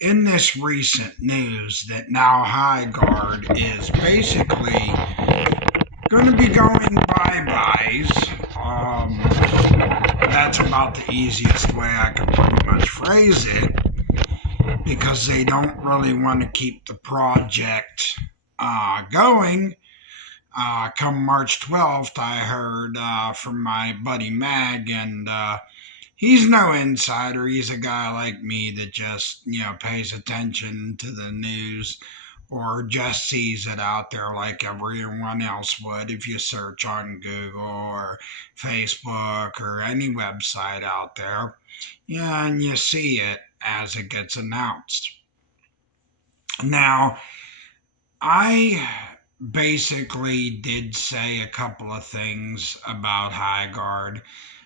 In this recent news that now High Guard is basically going to be going bye-byes. That's about the easiest way I can pretty much phrase it because they don't really want to keep the project going. Come March 12th, I heard from my buddy Mag, and he's no insider. He's a guy like me that just, pays attention to the news or just sees it out there like everyone else would if you search on Google or Facebook or any website out there. Yeah, and you see it as it gets announced. Now, I basically did say a couple of things about High Guard.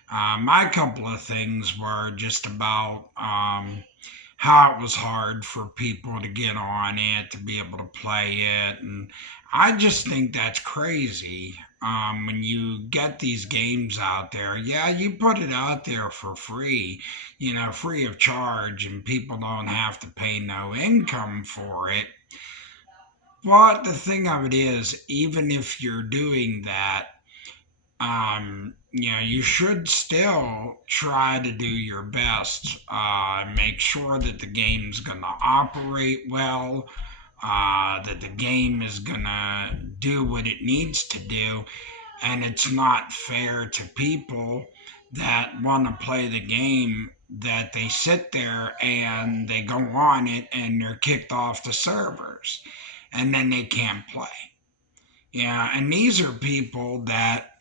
My couple of things were just about how it was hard for people to get on it, to be able to play it. And I just think that's crazy. When you get these games out there, yeah, you put it out there for free, free of charge, and people don't have to pay no income for it. But the thing of it is, even if you're doing that, you should still try to do your best. Make sure that the game's going to operate well, that the game is going to do what it needs to do, and it's not fair to people that want to play the game that they sit there and they go on it and they're kicked off the servers and then they can't play. Yeah, and these are people that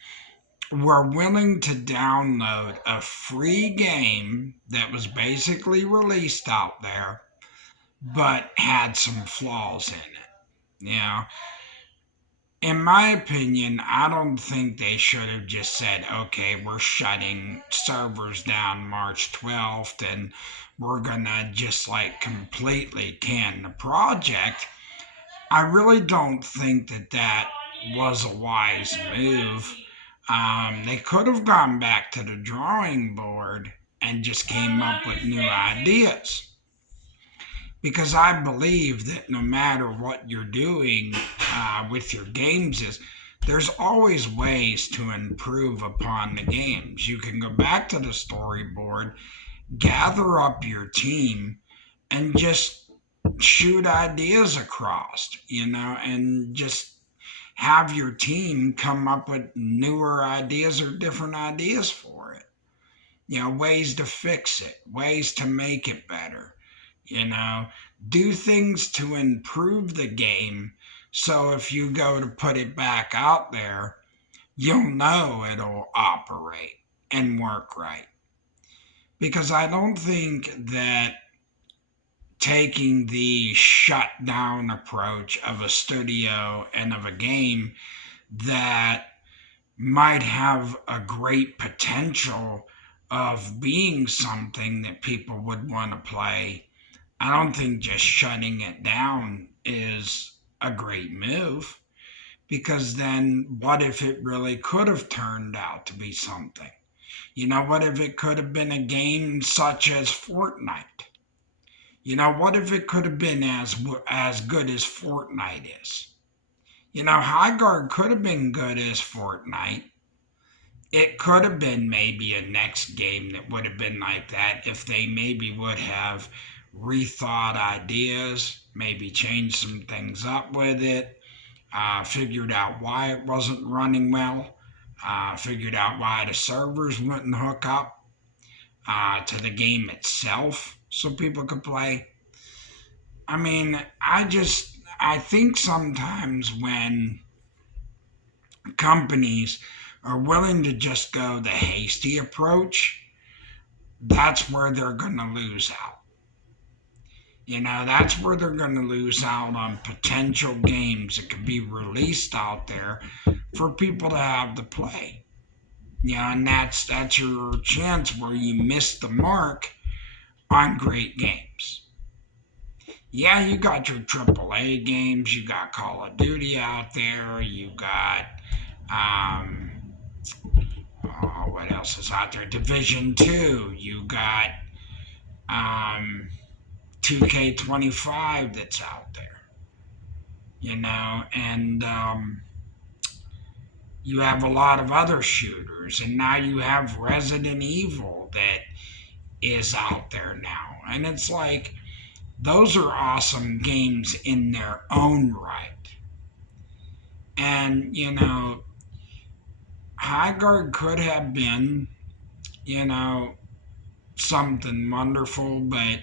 were willing to download a free game that was basically released out there, but had some flaws in it. In my opinion, I don't think they should have just said, okay, we're shutting servers down March 12th and we're gonna just like completely can the project. I really don't think that was a wise move. They could have gone back to the drawing board and just came up with new ideas. Because I believe that no matter what you're doing with your games is, there's always ways to improve upon the games. You can go back to the storyboard, gather up your team, and just shoot ideas across, and just have your team come up with newer ideas or different ideas for it. Ways to fix it, ways to make it better. You know, do things to improve the game so if you go to put it back out there, you'll know it'll operate and work right. Because I don't think that taking the shutdown approach of a studio and of a game that might have a great potential of being something that people would want to play, I don't think just shutting it down is a great move, because then what if it really could have turned out to be something? What if it could have been a game such as Fortnite? What if it could have been as good as Fortnite is? High Guard could have been good as Fortnite. It could have been maybe a next game that would have been like that if they maybe would have rethought ideas, maybe changed some things up with it, figured out why it wasn't running well, figured out why the servers wouldn't hook up to the game itself so people could play. I mean, I think sometimes when companies are willing to just go the hasty approach, that's where they're going to lose out. That's where they're going to lose out on potential games that could be released out there for people to have to play. And that's your chance where you miss the mark on great games. Yeah, you got your AAA games, you got Call of Duty out there, you got what else is out there? Division 2, you got 2K25 that's out there, and you have a lot of other shooters, and now you have Resident Evil that is out there now. And it's like, those are awesome games in their own right. And, Highguard could have been, you know, something wonderful, but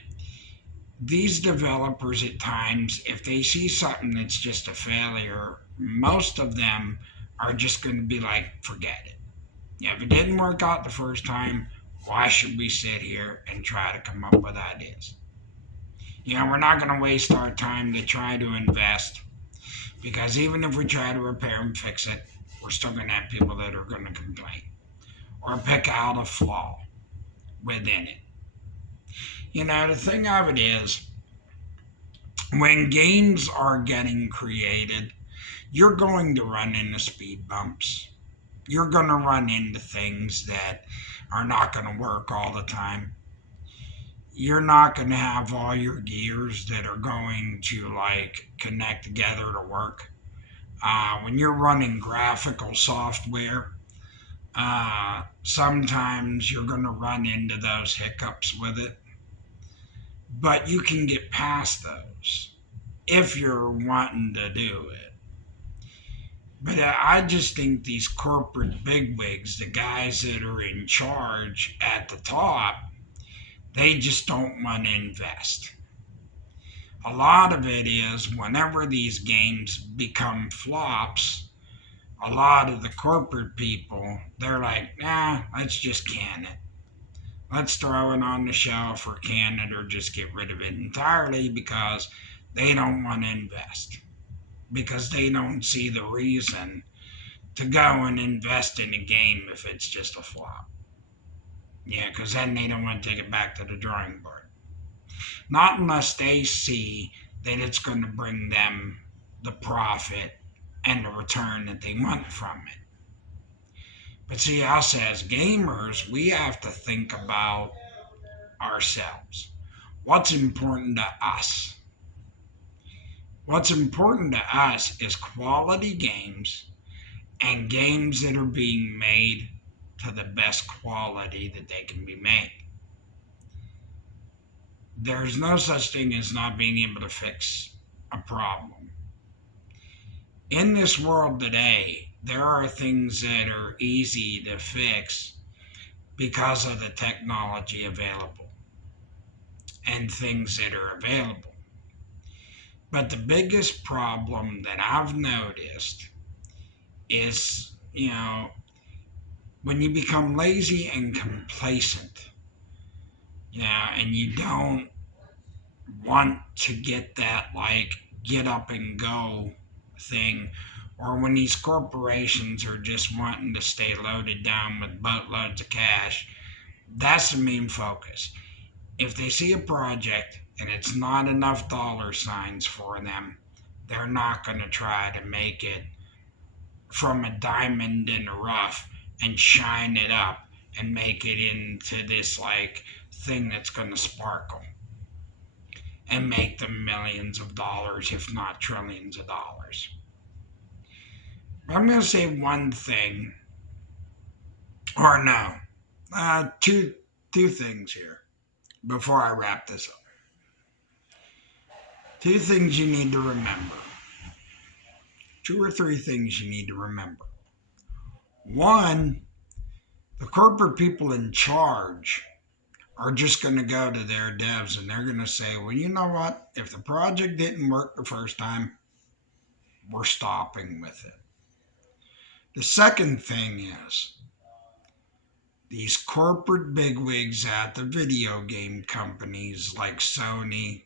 these developers at times, if they see something that's just a failure, most of them are just going to be like, forget it. If it didn't work out the first time, why should we sit here and try to come up with ideas? We're not going to waste our time to try to invest, because even if we try to repair and fix it, we're still going to have people that are going to complain or pick out a flaw within it. The thing of it is, when games are getting created, you're going to run into speed bumps. You're going to run into things that are not going to work all the time. You're not going to have all your gears that are going to connect together to work. When you're running graphical software, sometimes you're going to run into those hiccups with it. But you can get past those if you're wanting to do it. But I just think these corporate bigwigs, the guys that are in charge at the top, they just don't want to invest. A lot of it is, whenever these games become flops, a lot of the corporate people, they're like, nah, let's just can it. Let's throw it on the shelf or can it, or just get rid of it entirely, because they don't want to invest. Because they don't see the reason to go and invest in a game if it's just a flop. Because then they don't want to take it back to the drawing board. Not unless they see that it's going to bring them the profit and the return that they want from it. But see, us as gamers, we have to think about ourselves. What's important to us? What's important to us is quality games, and games that are being made to the best quality that they can be made. There's no such thing as not being able to fix a problem. In this world today, there are things that are easy to fix because of the technology available and things that are available. But the biggest problem that I've noticed is, when you become lazy and complacent, and you don't want to get that get up and go thing, or when these corporations are just wanting to stay loaded down with boatloads of cash, that's the main focus. If they see a project and it's not enough dollar signs for them, they're not going to try to make it from a diamond in the rough and shine it up and make it into this thing that's going to sparkle and make them millions of dollars, if not trillions of dollars. I'm going to say one thing, or no, two things here before I wrap this up. Two things you need to remember. 2 or 3 things you need to remember. One, the corporate people in charge are just going to go to their devs and they're going to say, well, you know what? If the project didn't work the first time, we're stopping with it. The second thing is, these corporate bigwigs at the video game companies like Sony,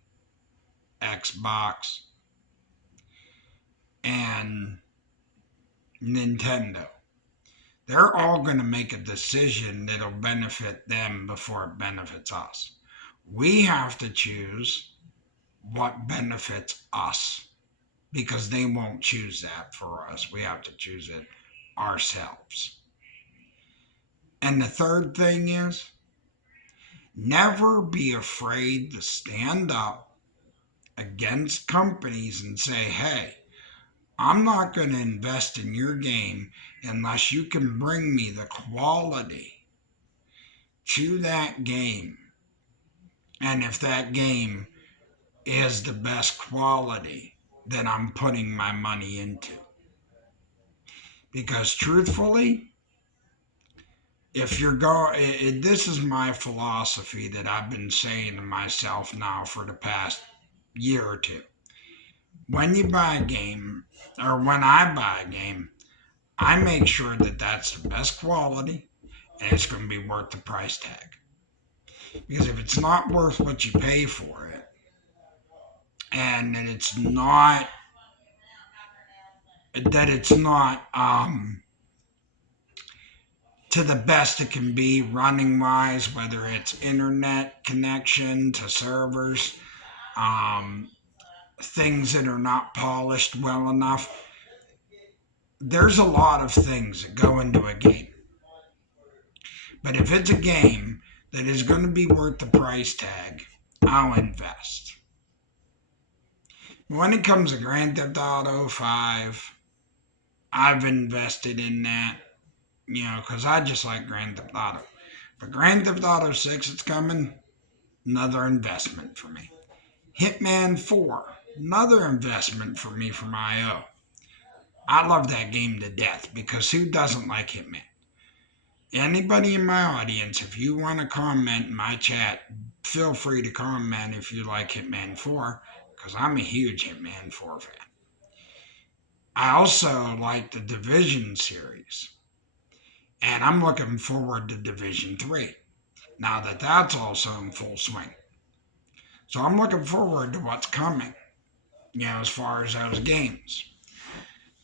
Xbox, and Nintendo, they're all going to make a decision that'll benefit them before it benefits us. We have to choose what benefits us, because they won't choose that for us. We have to choose it ourselves. And the third thing is, Never be afraid to stand up against companies and say, hey, I'm not going to invest in your game unless you can bring me the quality to that game. And if that game is the best quality, then I'm putting my money into. Because truthfully, if you're going, this is my philosophy that I've been saying to myself now for the past year or two. When you buy a game, or when I buy a game, I make sure that that's the best quality and it's going to be worth the price tag. Because if it's not worth what you pay for it, and that it's not to the best it can be running wise, whether it's internet connection to servers, um, things that are not polished well enough. There's a lot of things that go into a game. But if it's a game that is going to be worth the price tag, I'll invest. When it comes to Grand Theft Auto 5, I've invested in that, because I just like Grand Theft Auto. But Grand Theft Auto 6, it's coming, another investment for me. Hitman 4, another investment for me from IO. I love that game to death because who doesn't like Hitman? Anybody in my audience, if you want to comment in my chat, feel free to comment if you like Hitman 4, because I'm a huge Hitman 4 fan. I also like the Division series, and I'm looking forward to Division 3, now that that's also in full swing. So I'm looking forward to what's coming, as far as those games.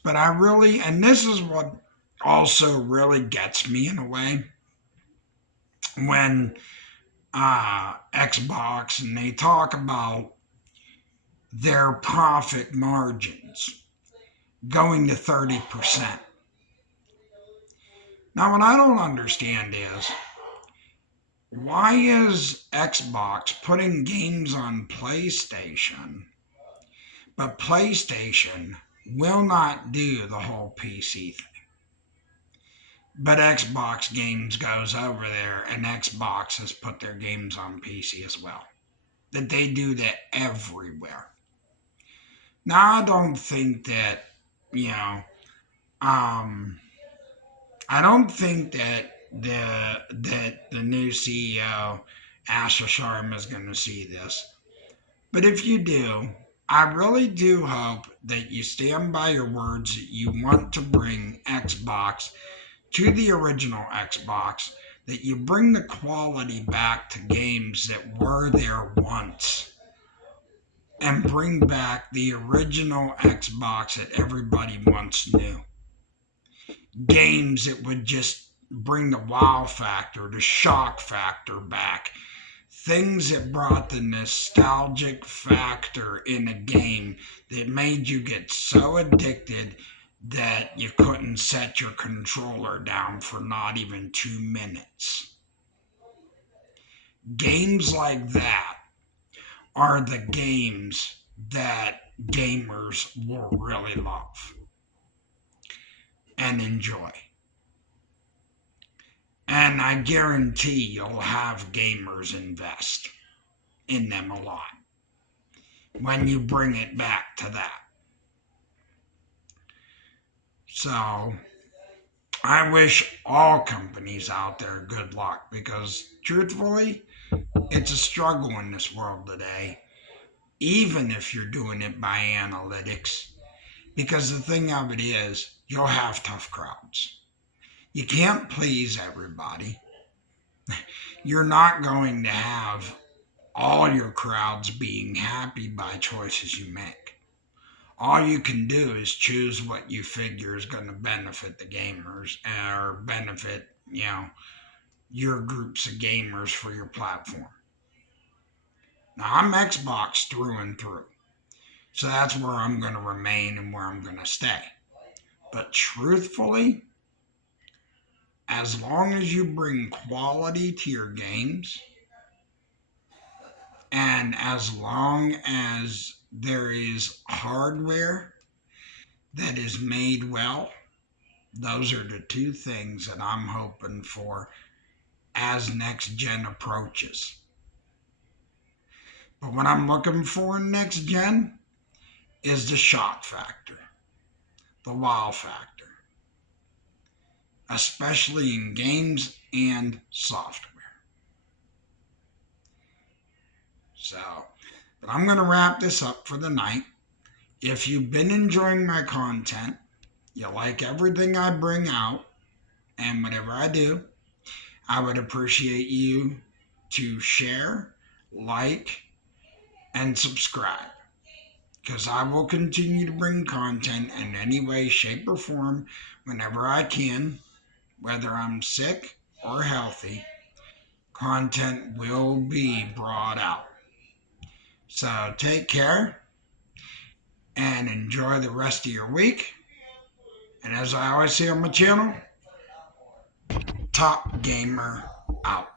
But and this is what also really gets me in a way, when Xbox and they talk about their profit margins going to 30%. Now, what I don't understand is, why is Xbox putting games on PlayStation, but PlayStation will not do the whole PC thing? But Xbox games goes over there, and Xbox has put their games on PC as well. That they do that everywhere. Now, I don't think that, I don't think that the new CEO, Asha Sharma, is going to see this. But if you do, I really do hope that you stand by your words that you want to bring Xbox to the original Xbox, that you bring the quality back to games that were there once, and bring back the original Xbox that everybody once knew. Games that would just bring the wow factor, the shock factor back. Things that brought the nostalgic factor in a game that made you get so addicted that you couldn't set your controller down for not even 2 minutes. Games like that are the games that gamers will really love and enjoy. And I guarantee you'll have gamers invest in them a lot when you bring it back to that. So I wish all companies out there good luck, because truthfully, it's a struggle in this world today, even if you're doing it by analytics. Because the thing of it is, you'll have tough crowds. You can't please everybody. You're not going to have all your crowds being happy by choices you make. All you can do is choose what you figure is going to benefit the gamers, or benefit, your groups of gamers for your platform. Now, I'm Xbox through and through. So that's where I'm going to remain and where I'm going to stay. But truthfully, as long as you bring quality to your games, And as long as there is hardware that is made well, those are the two things that I'm hoping for as next gen approaches. But what I'm looking for in next gen is the shock factor, the wow factor, especially in games and software. So, but I'm going to wrap this up for the night. If you've been enjoying my content, you like everything I bring out, and whatever I do, I would appreciate you to share, like, and subscribe, because I will continue to bring content in any way, shape, or form whenever I can, whether I'm sick or healthy. Content will be brought out. So take care and enjoy the rest of your week. And as I always say on my channel, Top Gamer out.